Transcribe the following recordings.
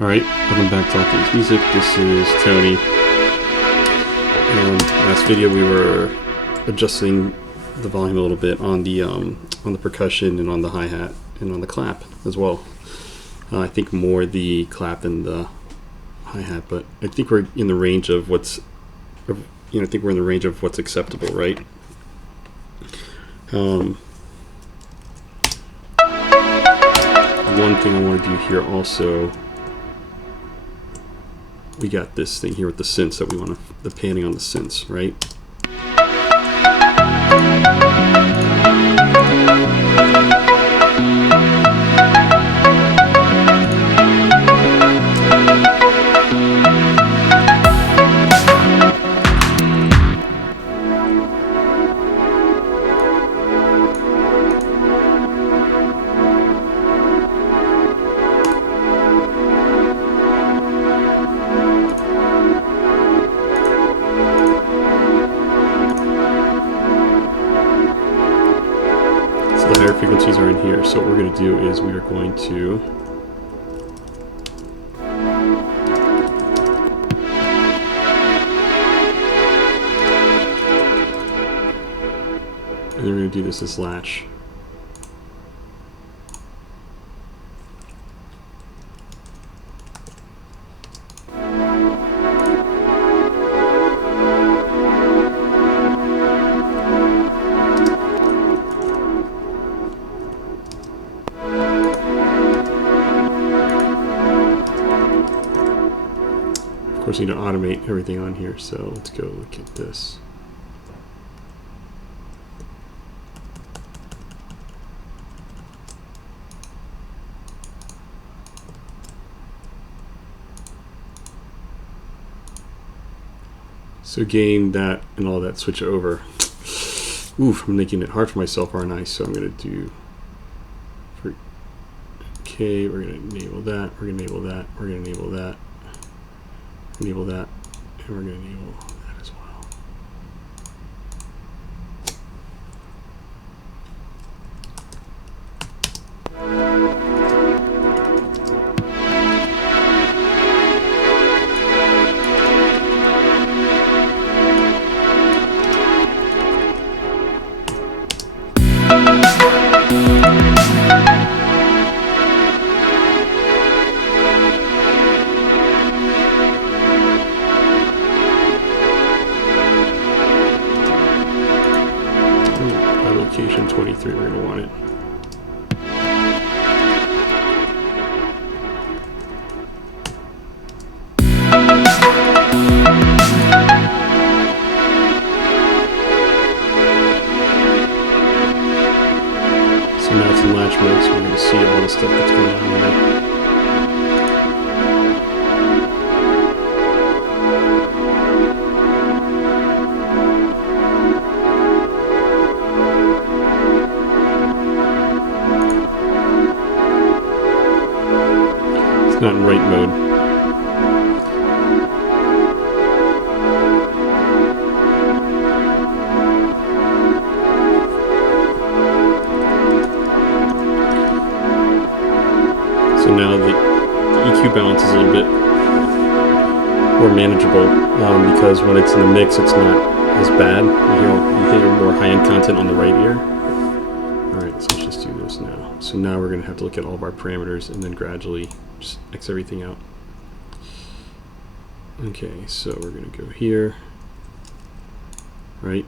Alright, welcome back to All Things Music. This is Tony. Last video we were adjusting the volume a little bit on the percussion and on the hi-hat and on the clap as well. I think more the clap than the hi-hat, but I think we're in the range of what's acceptable, right? One thing I want to do here also, we got this thing here with the synths that we want to, the panning on the synths, right? The higher frequencies are in here, so what we're going to do is we are going to and then we're going to do this latch. Of course, we need to automate everything on here, so let's go look at this. So gain that and all that, switch over. Oof, I'm making it hard for myself, aren't I? So I'm going to do, okay, we're going to enable that, we're going to enable that, we're going to enable that. Enable that, and we're going to enable that as well. Location 23, we're going to want it. So now it's in latch mode, so we're going to see all the stuff that's going on here. Not in write mode. So now the EQ balance is a little bit more manageable because when it's in the mix, it's not as bad. You hear more high-end content on the right ear. All right, so let's just do this now. So now we're going to have to look at all of our parameters and then gradually just X everything out. Okay, so we're going to go here, right?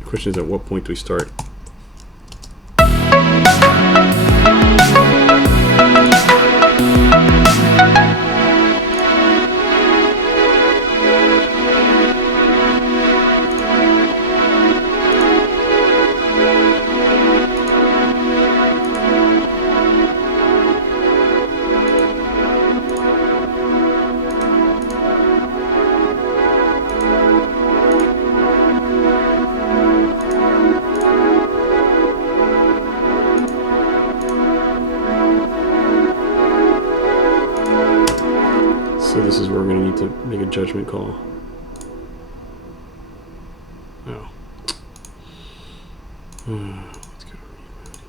The question is, at what point do we start? So this is where we're going to need to make a judgment call. Oh. Let's go to reload here.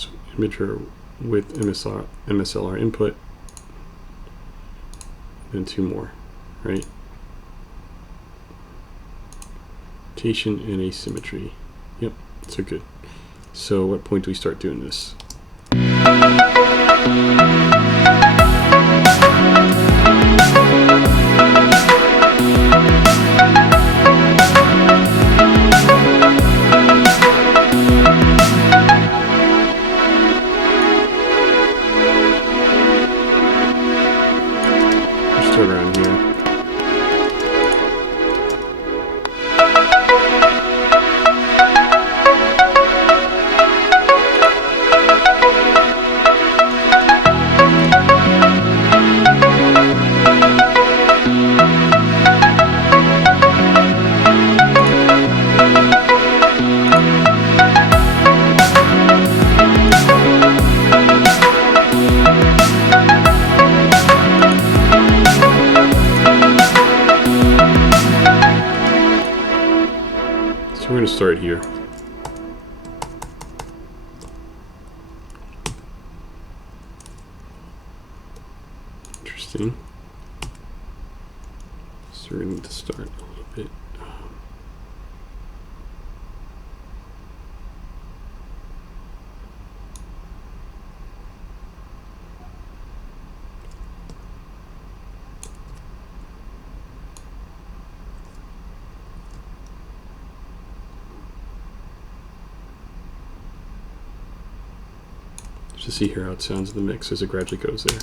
So imager with MSLR input, and 2 more, right? Rotation and asymmetry. Yep, so good. So what point do we start doing this? Start around here. We're going to start here. Interesting. So we're going to start a little bit. To see here how it sounds in the mix as it gradually goes there.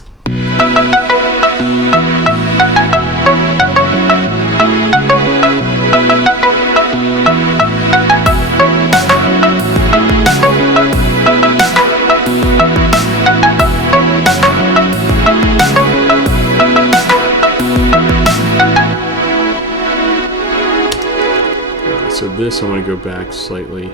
So this, I want to go back slightly.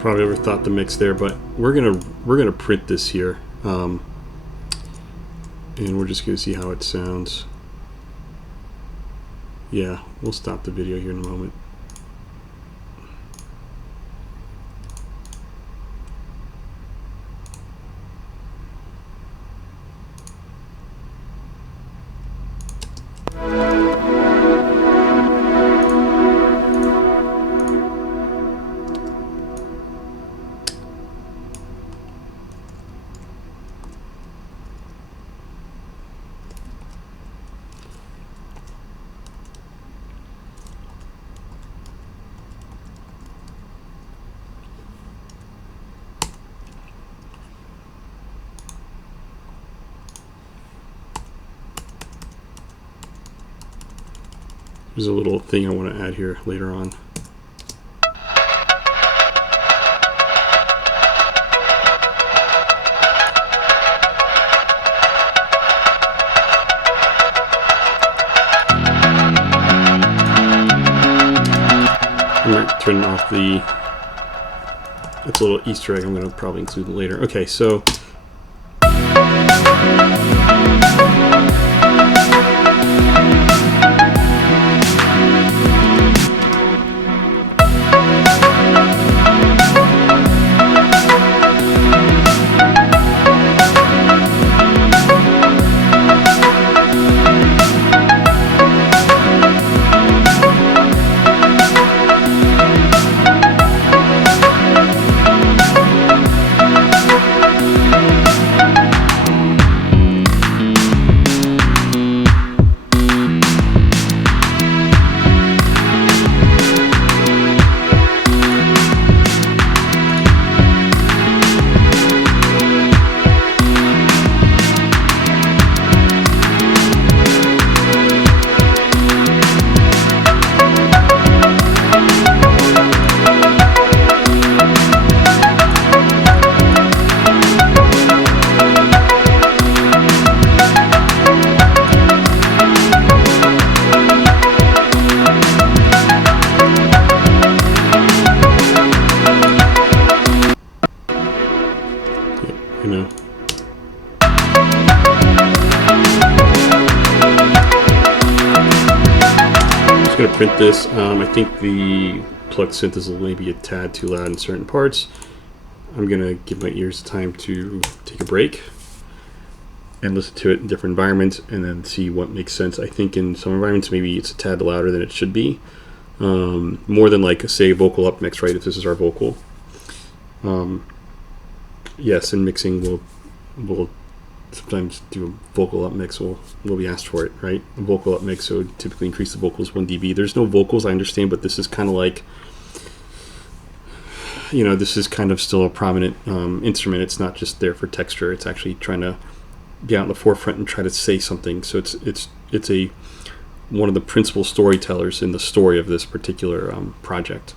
Probably overthought the mix there, but we're gonna print this here, and we're just gonna see how it sounds. Yeah, we'll stop the video here in a moment. There's a little thing I want to add here later on. I'm going to turn off the, that's a little Easter egg I'm going to probably include later. Okay, so print this. I think the plucked synth is maybe a tad too loud in certain parts. I'm going to give my ears time to take a break and listen to it in different environments and then see what makes sense. I think in some environments maybe it's a tad louder than it should be. More than like, say, vocal up mix, right? If this is our vocal. Yes, in mixing we'll sometimes do a vocal up mix. We'll be asked for it, right? A vocal up mix, so typically increase the vocals 1 dB. There's no vocals, I understand, but this is kind of like, this is kind of still a prominent instrument. It's not just there for texture. It's actually trying to be out in the forefront and try to say something. So it's one of the principal storytellers in the story of this particular project.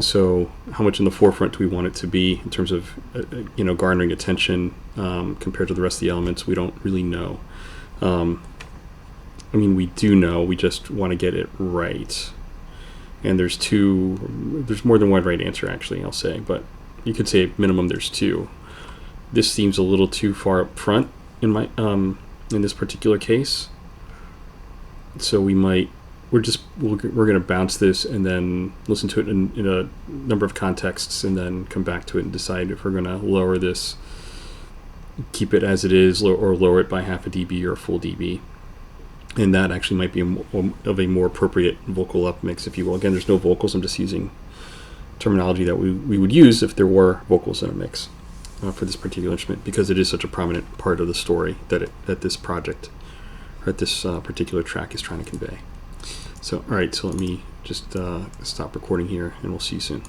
So how much in the forefront do we want it to be in terms of garnering attention compared to the rest of the elements? We don't really know. We do know, we just want to get it right. And there's more than one right answer, actually, I'll say, but you could say at minimum there's two. This seems a little too far up front in this particular case. So we're going to bounce this and then listen to it in a number of contexts and then come back to it and decide if we're going to lower this, keep it as it is, or lower it by half a dB or a full dB. And that actually might be of a more appropriate vocal up mix, if you will. Again, there's no vocals. I'm just using terminology that we would use if there were vocals in a mix for this particular instrument, because it is such a prominent part of the story that this project, or this particular track, is trying to convey. So, all right, so let me just stop recording here, and we'll see you soon.